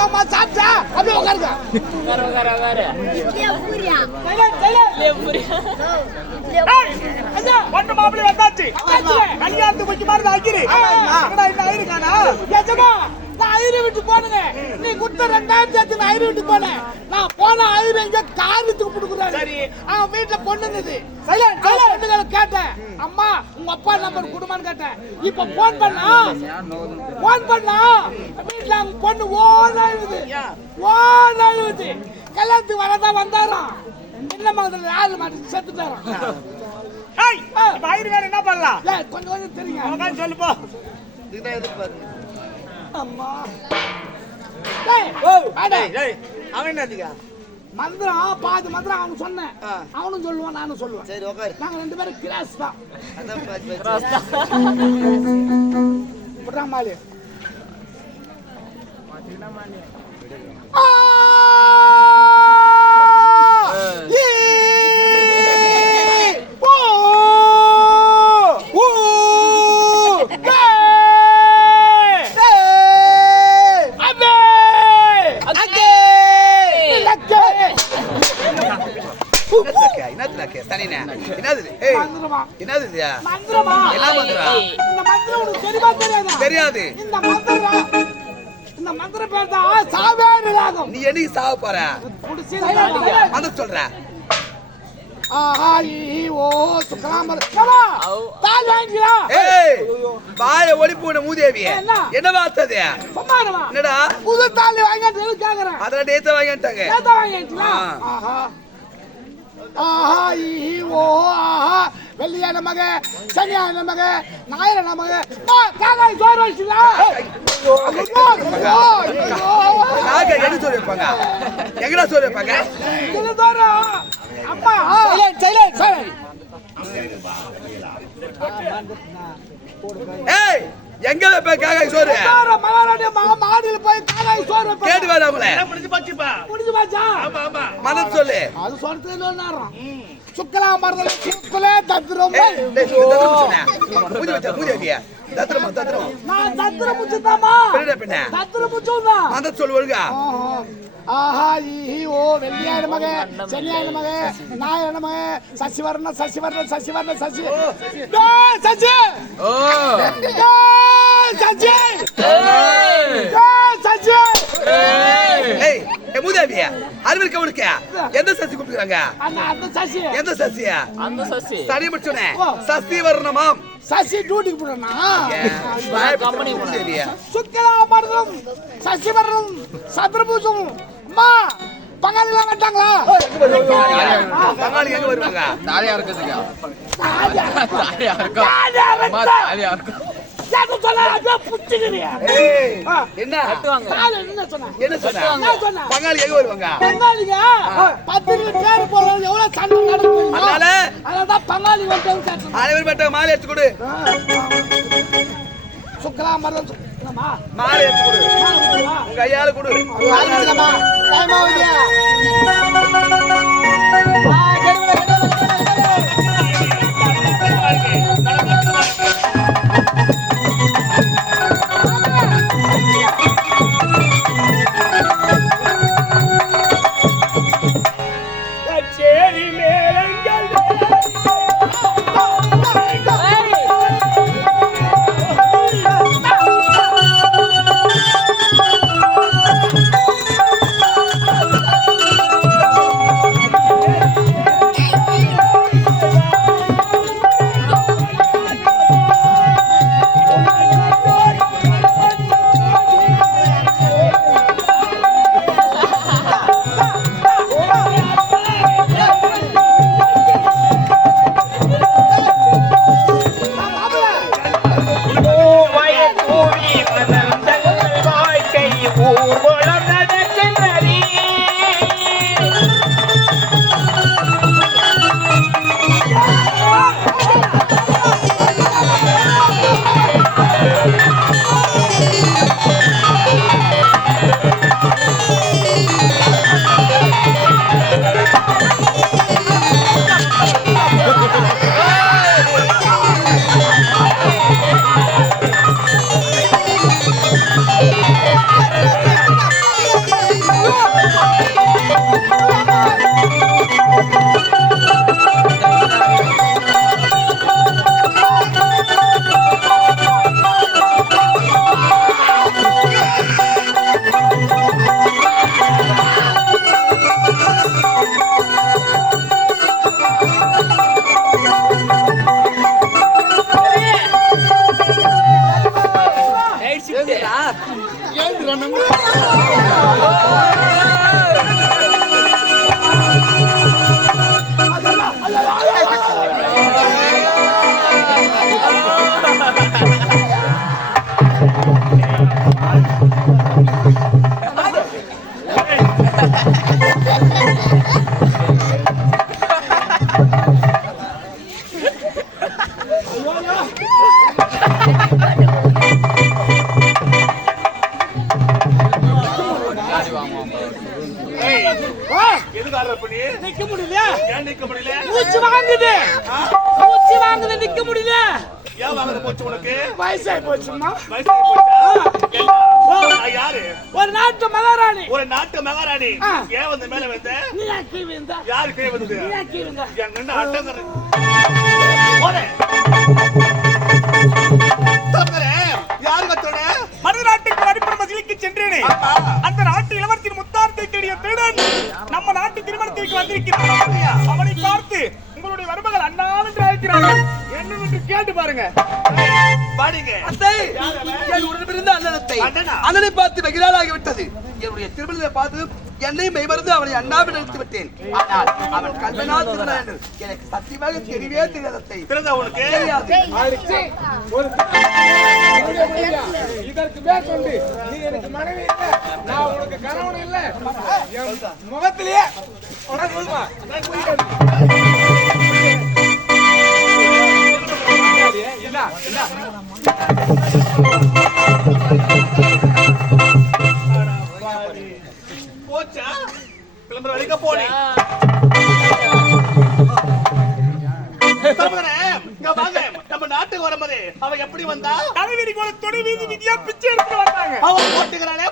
அம்மா சாப்பிட்டா? அப்படியே உட்காருங்க. மாப்பிள்ளை வந்தாச்சு. கல்யாணத்துக்கு முக்கியமானது ஆக்கிரு இந்த ஆயிருக்கானா எஜமா ஐயரை விட்டு போனுங்க நீ குத்த ரெண்டாயிரத்தி எட்டு நான் ஐயரை விட்டு போனேன் நான் போன ஐயர் எங்க காரியத்துக்கு கொடுக்குறாரு. சரி. அவன் வீட்டுல பொண்ணு இருந்தது. சைலண்ட் பொண்ணுகளை கேட்டேன். அம்மா உங்க அப்பா நம்பர் கொடுமான்னு கேட்டேன். இப்ப போன் பண்ணா? போன் பண்ணா? வீட்டுல அவங்க பொண்ணு ஓன் அழுவுது. ஓன் அழுவுது. கல்யாணத்துக்கு வரதான் வந்தாராம் என்ன மாதிரி யாரு மாட்டு செத்துட்டாராம் ஆயிரு வேற என்ன பண்ணலாம்? கொஞ்சம் கொஞ்சம் உட்காந்து சொல்லு போ. அம்மா டேய், வாடா. அவன் என்னதுக்கா மந்திரம் பாதி மந்திரம் அவனு சொன்னேன். ஆ. அவனும் சொல்லுவான் நானும் சொல்லுவேன். சரி உட்காரு நாங்க ரெண்டு பேரும் கிளாஸ் தான். பாத்து. விட்றான் மாலி. சரிண்ணே. என்னது மந்திரமா? இது? மந்திரமா? என்ன மந்திரம்? இந்த மந்திரம் உனக்கு தெரியுமா தெரியாதா? தெரியாது. இந்த மந்திரம்? இந்த மந்திர பேர் தான் நீ என்னைக்கு சாவ போற? வந்து சொல்ற. ஆஹா ஈ ஓ சுக்கலாம்பர் கமா தால் வாங்கியா ஏய் மூதேவி. என்ன? பார்த்தது? என்னடா? புது தாலி வாங்கிட்டு கேக்குறேன். நேத்த வாங்கிட்டாங்க. வாங்கிட்டீங்களா. ஆஹா. ஆஹா ஈ ஓ ஆஹா. வெள்ளியான மக சனியான மக ஞாயிறான மக ஆ, காக்காய் சோறு வைப்பாங்க? எங்கடா சொல்லி வைப்பாங்க. அம்மா சைலண்ட் சைலண்ட் சைலண்ட் ஏய் எங்க வைப்ப காக்காய் சோறு மகாராணி மாடியில் போய் காக்காய் சோறு. கேட்டு வேற அவங்கள. முடிஞ்சு போச்சுப்பா. முடிஞ்சு போச்சா? ஆமா ஆமா. மதம் சொல்லு. அது சொல்றது இன்னொரு நேரம் சுக்கலா மரதல சுக்கலே சொன்னேன். மூஞ்சி வச்சா, மூஞ்சி வைக்கிய. தத்திரமா, தத்திரம். நான் தத்திர முச்சுதாமா பின்ன, பின்ன. தத்திர முச்சுதான் மதம் சொல்லு ஒழுங்கா. ஆஹா ஈ ஓ வெள்ளியாயின மக சனியாயின மக ஞாயிறான மக சசிவர்ண சசிவர்ண சசிவர்ண சசி. டேய், சசி. டேய், சசி. டேய், சசி. ஏய் ஏய், மூதேவி அறிவியல் கவனிக்க எந்த சசி கூப்பிடுறாங்க அந்த அந்த சசி. எந்த சசியா அந்த சசி. சரி முடிச்சுனே சசி வர்ணமாம். சசி டியூட்டிக்கு கம்பெனி மூதேவியா சுக்கலாமர்தம் சசிவர்ணம் சத்ரபூஜம் அம்மா வந்துட்டாங்களா? பங்காளி எங்க வருவாங்க? ஜாலியா இருக்குதுங்க. இருக்கும். இருக்கும். ஏதோ சொன்னா அப்படியே புடிச்சுக்கிறியா? என்ன என்ன சொன்னா? என்ன சொன்ன? பங்காளி எங்க வருவாங்க பங்காளிங்க பத்து பேர் போறது எவ்வளவு சண்டை நடக்கும் அதனால? அதனாலதான் பங்காளி வந்து அனைவரும் பட்ட மாலை எடுத்து கொடு சுக்கலா மரம் சு- என்னம்மா? மாலை எடுத்து கொடு? உங்க ஐயால கொடு ஆரம்பிச்சிடலாமா? டைம் ஆகுது. நிக்க முடியலையா ஏன் நிக்க முடியல. மூச்சு வாங்குது. மூச்சு வாங்குது நிக்க முடியல. ஏன் போச்சு உனக்கு வயசாகி போச்சுமா போச்சா யாரு ஒரு நாட்டு மகாராணி. ஒரு நாட்டு மகாராணி. ஏன் வந்து மேல வந்த நீ கீழ் விழுந்த? யாரு கீழே வந்தது நீ கீழ் விழுந்த? போறேன் பாருங்க. பாடிங்க. அத்தை என் உடனிருந்த அண்ணனத்தை அண்ணனா? பார்த்து வெகுநாளாகி விட்டது என்னுடைய திருமணத்தை பார்த்து என்னை மெய்மறந்து அவனை அண்ணாவில் நிறுத்தி விட்டேன். ஆனால் அவன் என்று எனக்கு சத்தியமாக தெரியவே தெரியாது அத்தை. தெரிஞ்சா உனக்கு? தெரியாது. அடிச்சு, ஒரு முடிய, முடிய. இதற்கு மேல் சொல்லு. நீ எனக்கு மனைவி இல்ல. நான் உனக்கு கணவன் இல்ல. என் முகத்திலேயே. உனக்கு நாட்டுக்கு வரும்போது அவ எப்படி வந்தா துணை வீதி விதியா பிச்சை எடுத்து வந்தாங்க அவ போட்டுக்கிறானே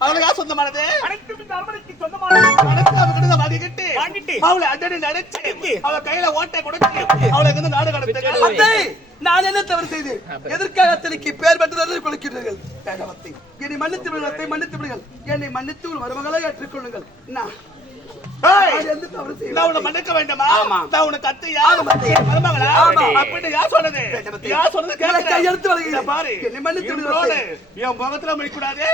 அவனுக்கா சொந்தமானது அனைத்து இந்த அரண்மனைக்கு சொந்தமானது அனைத்து அவ கிட்ட வாங்கிக்கிட்டு வாங்கிட்டு அவளை அடடி நடிச்சு அவ கையில ஓட்டை கொடுத்து அவளை இருந்து நாடு கடத்து நான் என்ன தவறு செய்தேன்? எதற்காக அத்தனைக்கு பேர் பெற்றதை கொடுக்கிறீர்கள் அத்தை என்னை மன்னித்து விடுங்கள் அத்தை மன்னித்து விடுங்கள். என்னை மன்னித்து ஒரு மருமகளை ஏற்றுக்கொள்ளுங்கள். நான் நான் எந்த தவறு செய்யவில்லை. நான் உன்னை மன்னிக்க வேண்டாமா? ஆமா. நான் உனக்கு அத்தையா. மருமகளா? ஆமா. அப்படின்னு யார் சொன்னது. யார் சொன்னது. கையெழுத்து. இதை பாரு. என்னை மன்னித்து. என் முகத்துல முடிக்கூடாது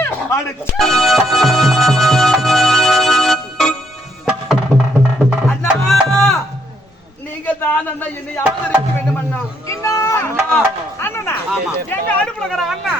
அண்ணா! நீங்கள் தான் அண்ணா என்னை ஆதரிக்க வேண்டும் அண்ணா? அண்ணனா. எங்க அடுப்புல அண்ணா.